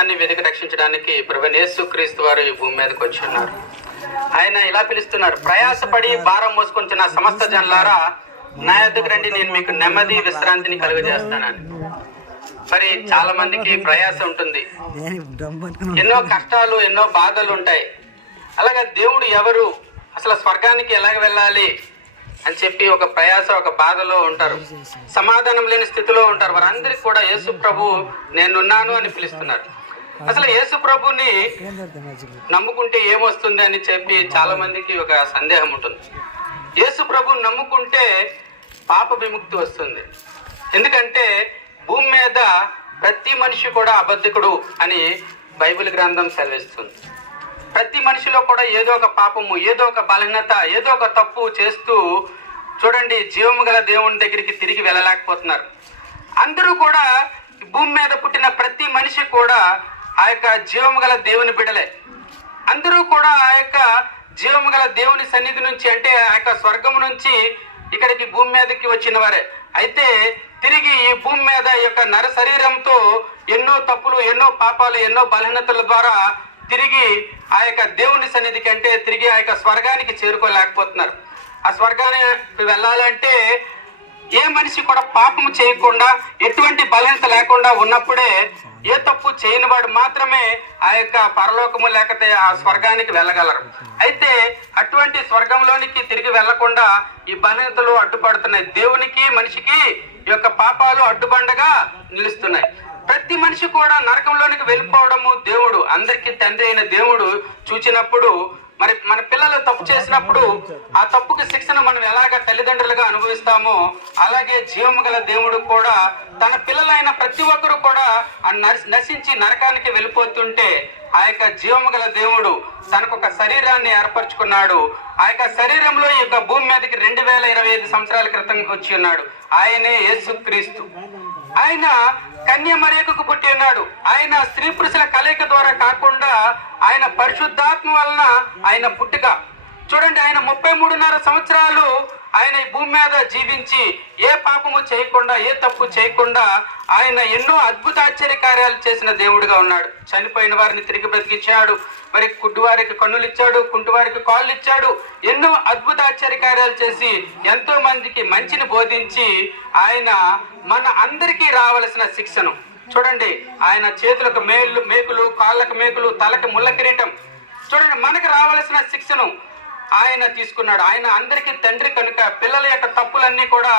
అందించడానికి ప్రభు యేసు క్రీస్తు వారు ఈ భూమి మీదకి వచ్చి ఉన్నారు. ఆయన ఇలా పిలుస్తున్నారు ప్రయాసపడి భారం మోసుకొంచిన సమస్త జనులారా నా యొద్దకు రండి నేను మీకు నెమ్మది విశ్రాంతిని కలుగజేస్తానని. మరి చాలా మందికి ప్రయాస ఉంటుంది. ఎన్నో కష్టాలు ఎన్నో బాధలు ఉంటాయి. అలాగే దేవుడు ఎవరు అసలు స్వర్గానికి ఎలాగ వెళ్ళాలి అని చెప్పి ఒక ప్రయాస ఒక బాధలో ఉంటారు. సమాధానం లేని స్థితిలో ఉంటారు. వారందరికీ కూడా యేసు ప్రభు నేనున్నాను అని పిలుస్తున్నారు. అసలు యేసు ప్రభుని నమ్ముకుంటే ఏమొస్తుంది అని చెప్పి చాలా మందికి ఒక సందేహం ఉంటుంది. యేసు ప్రభు నమ్ముకుంటే పాప విముక్తి వస్తుంది. ఎందుకంటే భూమి మీద ప్రతి మనిషి కూడా అబద్ధికుడు అని బైబిల్ గ్రంథం సెలవిస్తుంది. ప్రతి మనిషిలో కూడా ఏదో ఒక పాపము ఏదో ఒక బలహీనత ఏదో ఒక తప్పు చేస్తూ చూడండి జీవము గల దేవుని దగ్గరికి తిరిగి వెళ్ళలేకపోతున్నారు. అందరూ కూడా భూమి మీద పుట్టిన ప్రతి మనిషి కూడా ఆ యొక్క జీవము గల దేవుని బిడలే అందరూ కూడా ఆ యొక్క జీవము గల దేవుని సన్నిధి నుంచి అంటే ఆ యొక్క స్వర్గం నుంచి ఇక్కడికి భూమి మీదకి వచ్చిన వారే అయితే తిరిగి ఈ భూమి మీద ఈ యొక్క నర శరీరంతో ఎన్నో తప్పులు ఎన్నో పాపాలు ఎన్నో బలహీనతల ద్వారా తిరిగి ఆ యొక్క దేవుని సన్నిధికి అంటే తిరిగి ఆ యొక్క స్వర్గానికి చేరుకోలేకపోతున్నారు. ఆ స్వర్గానికి వెళ్ళాలంటే ఏ మనిషి కూడా పాపము చేయకుండా ఎటువంటి బలహీనత లేకుండా ఉన్నప్పుడే ఏ తప్పు చేయని వాడు మాత్రమే ఆ యొక్క పరలోకము లేకపోతే ఆ స్వర్గానికి వెళ్ళగలరు. అయితే అటువంటి స్వర్గంలోనికి తిరిగి వెళ్ళకుండా ఈ బలహీనతలు అడ్డుపడుతున్నాయి. దేవునికి మనిషికి ఈ యొక్క పాపాలు అడ్డుబండగా నిలుస్తున్నాయి. ప్రతి మనిషి కూడా నరకంలోనికి వెళ్ళిపోవడము దేవుడు అందరికీ తండ్రి అయిన దేవుడు చూచినప్పుడు మరి మన పిల్లలు తప్పు చే ఆ తప్పుకి శిక్షను మనం ఎలాగ తల్లిదండ్రులుగా అనుభవిస్తామో అలాగే జీవము గల దేవుడు కూడా తన పిల్లలైన ప్రతి ఒక్కరు కూడా ఆ నశ- నశించి నరకానికి వెళ్ళిపోతుంటే ఆ యొక్క జీవము గల దేవుడు తనకు ఒక శరీరాన్ని ఏర్పరచుకున్నాడు. ఆ యొక్క శరీరంలో ఈ యొక్క భూమి మీదకి రెండు వేల ఇరవై ఐదు సంవత్సరాల క్రితం వచ్చి ఉన్నాడు. ఆయనే యేసుక్రీస్తు ఆయన కన్య మరియకు పుట్టి ఉన్నాడు. ఆయన స్త్రీ పురుషుల కలయిక ద్వారా కాకుండా ఆయన పరిశుద్ధాత్మ వలన ఆయన పుట్టుక చూడండి ఆయన ముప్పై మూడున్నర సంవత్సరాలు ఆయన ఈ భూమి మీద జీవించి ఏ పాపము చేయకుండా ఏ తప్పు చేయకుండా ఆయన ఎన్నో అద్భుతాశ్చర్య కార్యాలు చేసిన దేవుడిగా ఉన్నాడు. చనిపోయిన వారిని తిరిగి బ్రతికిచ్చాడు. మరి కుడ్డువారికి కన్నులు ఇచ్చాడు కుంటువారికి కాళ్ళు ఇచ్చాడు. ఎన్నో అద్భుత ఆశ్చర్య కార్యాలు చేసి ఎంతో మందికి మంచిని బోధించి ఆయన మన అందరికీ రావలసిన శిక్షను. చూడండి ఆయన చేతులకు మేలు మేకులు కాళ్ళకు మేకులు తలకి ముళ్ళ కిరీటం. చూడండి మనకు రావలసిన శిక్షను. ఆయన తీసుకున్నాడు. ఆయన అందరికీ తండ్రి కనుక పిల్లల యొక్క తప్పులన్నీ కూడా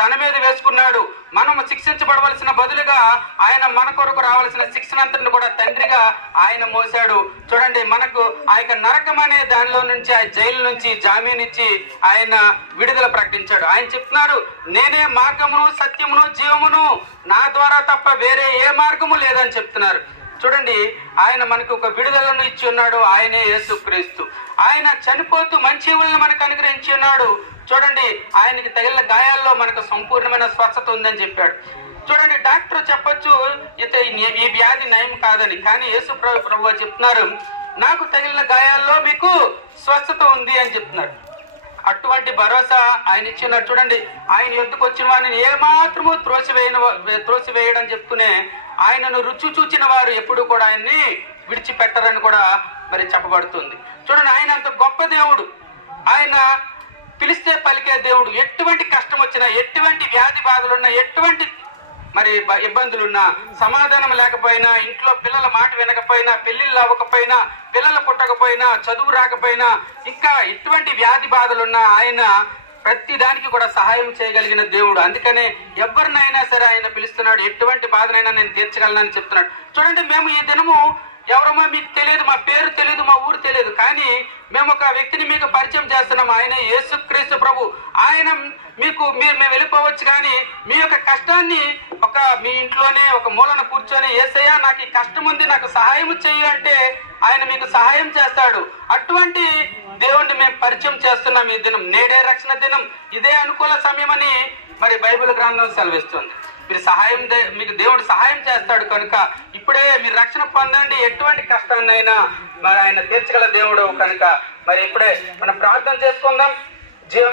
తన మీద వేసుకున్నాడు. మనం శిక్షించబడవలసిన బదులుగా ఆయన మన కొరకు రావాల్సిన శిక్షణ కూడా తండ్రిగా ఆయన మోసాడు చూడండి మనకు ఆ యొక్క నరకం అనే దానిలో నుంచి ఆ జైలు నుంచి జామీన్ ఇచ్చి ఆయన విడుదల ప్రకటించాడు. ఆయన చెప్తున్నారు నేనే మార్గమును సత్యమును జీవమును నా ద్వారా తప్ప వేరే ఏ మార్గము లేదని చెప్తున్నారు. చూడండి ఆయన మనకు ఒక విడుదలను ఇచ్చి ఉన్నాడు ఆయనే యేసుక్రీస్తు. ఆయన చనిపోతూ మంచి ఊళ్ళని మనకు అనుగ్రహించి ఉన్నాడు. చూడండి ఆయనకి తగిలిన గాయాల్లో మనకు సంపూర్ణమైన స్వస్థత ఉందని చెప్పాడు. చూడండి డాక్టర్ చెప్పొచ్చు ఇత ఈ వ్యాధి నయం కాదని. కానీ యేసు ప్రభు ప్రభు చెప్తున్నారు నాకు తగిలిన గాయాల్లో మీకు స్వస్థత ఉంది అని చెప్తున్నారు. అటువంటి భరోసా ఆయన ఇచ్చినారు చూడండి ఆయన ఎందుకు వచ్చిన వాడిని ఏమాత్రము త్రోసివేయన త్రోసివేయడం చెప్తూనే ఆయనను రుచి చూచిన వారు ఎప్పుడు కూడా ఆయన్ని విడిచిపెట్టరని కూడా మరి చెప్పబడుతుంది. చూడండి ఆయన అంత గొప్ప దేవుడు. ఆయన పిలిస్తే పలికే దేవుడు. ఎటువంటి కష్టం వచ్చినా ఎటువంటి వ్యాధి బాధలున్నా ఎటువంటి మరి బ- ఇబ్బందులున్నా సమాధానం లేకపోయినా ఇంట్లో పిల్లల మాట వినకపోయినా పెళ్ళిళ్ళు అవ్వకపోయినా పిల్లలు పుట్టకపోయినా చదువు రాకపోయినా ఇంకా ఎటువంటి వ్యాధి బాధలున్నా ఆయన ప్రతి దానికి కూడా సహాయం చేయగలిగిన దేవుడు. అందుకనే ఎవరినైనా సరే ఆయన పిలుస్తున్నాడు. ఎటువంటి బాధనైనా నేను తీర్చగలనని చెప్తున్నాడు. చూడండి మేము ఈ దినము ఎవరమో మీకు తెలియదు మా పేరు తెలియదు మా ఊరు తెలియదు. కానీ మేము ఒక వ్యక్తిని మీకు పరిచయం చేస్తున్నాం. ఆయన యేసుక్రీస్తు ప్రభు. ఆయన మీకు మీరు మేము వెళ్ళిపోవచ్చు కానీ మీ యొక్క కష్టాన్ని ఒక మీ ఇంట్లోనే ఒక మూలన కూర్చొని ఏసయ్యా నాకు ఈ కష్టం ఉంది నాకు సహాయం చెయ్యి అంటే ఆయన మీకు సహాయం చేస్తాడు. అటువంటి దేవుణ్ణి మేము పరిచయం చేస్తున్నాం ఈ దినం. నేడే రక్షణ దినం. ఇదే అనుకూల సమయమని మరి బైబిల్ గ్రంథం సెలవిస్తుంది. మీరు సహాయం దే- మీకు దేవుడు సహాయం చేస్తాడు కనుక ఇప్పుడే మీరు రక్షణ పొందండి. ఎటువంటి కష్టాన్నైనా మరి ఆయన తీర్చగల దేవుడు కనుక. మరి ఇప్పుడే మనం ప్రార్థన చేసుకుందాం. జీవం